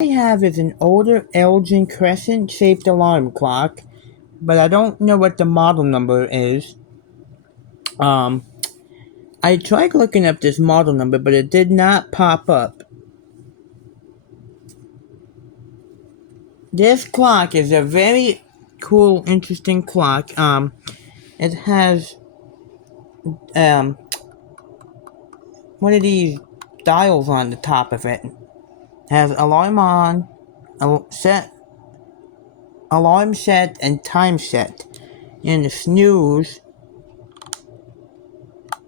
I have is an older Elgin crescent-shaped alarm clock, but I don't know what the model number is. Um, I tried looking up this model number, but it did not pop up. This clock is a very cool, interesting clock. It has um one of these dials on the top of it. It has alarm on, set, alarm set, and time set. And the snooze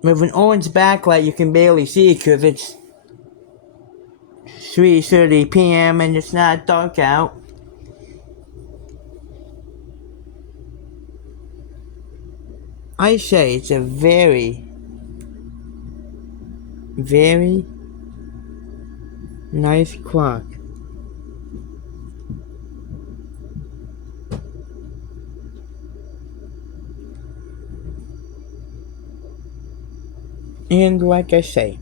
with an orange backlight you can barely see because it's 3:30 p.m. and it's not dark out. I say it's a very, very nice clock. And like I say,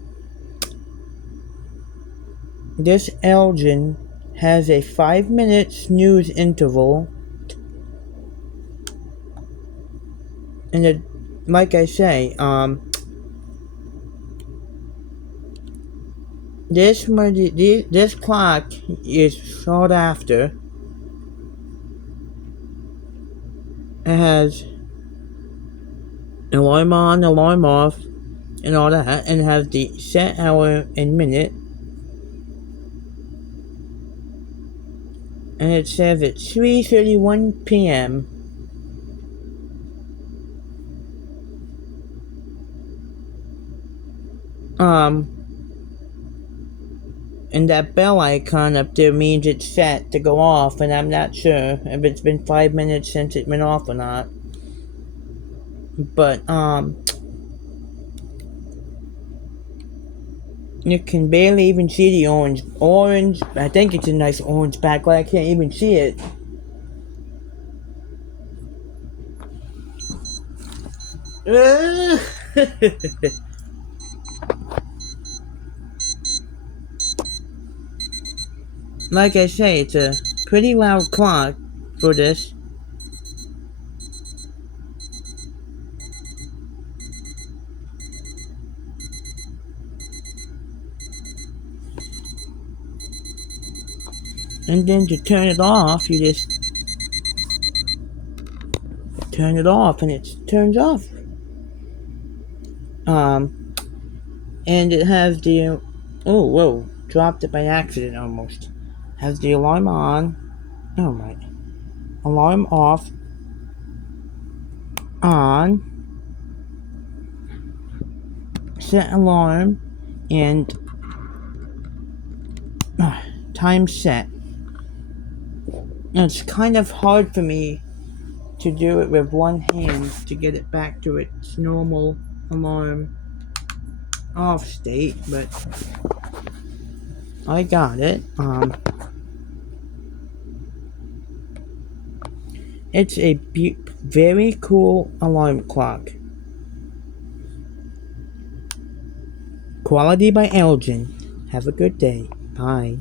this Elgin has a 5-minute snooze interval. And like I say, this clock is sought after. It has alarm on, alarm off, and all that, and it has the set hour and minute. And it says it's 3:31 p.m. And that bell icon up there means it's set to go off, and I'm not sure if it's been 5 minutes since it went off or not. But, you can barely even see the orange, I think it's a nice orange backlight, I can't even see it. Like I say, it's a pretty loud clock for this. And then to turn it off, you just turn it off and it turns off. And it has the, oh, whoa, dropped it by accident almost. Has the alarm on, oh my, alarm off, on, set alarm, and time set. It's kind of hard for me to do it with one hand to get it back to its normal alarm off state, but I got it. It's a very cool alarm clock. Quality by Elgin. Have a good day. Bye.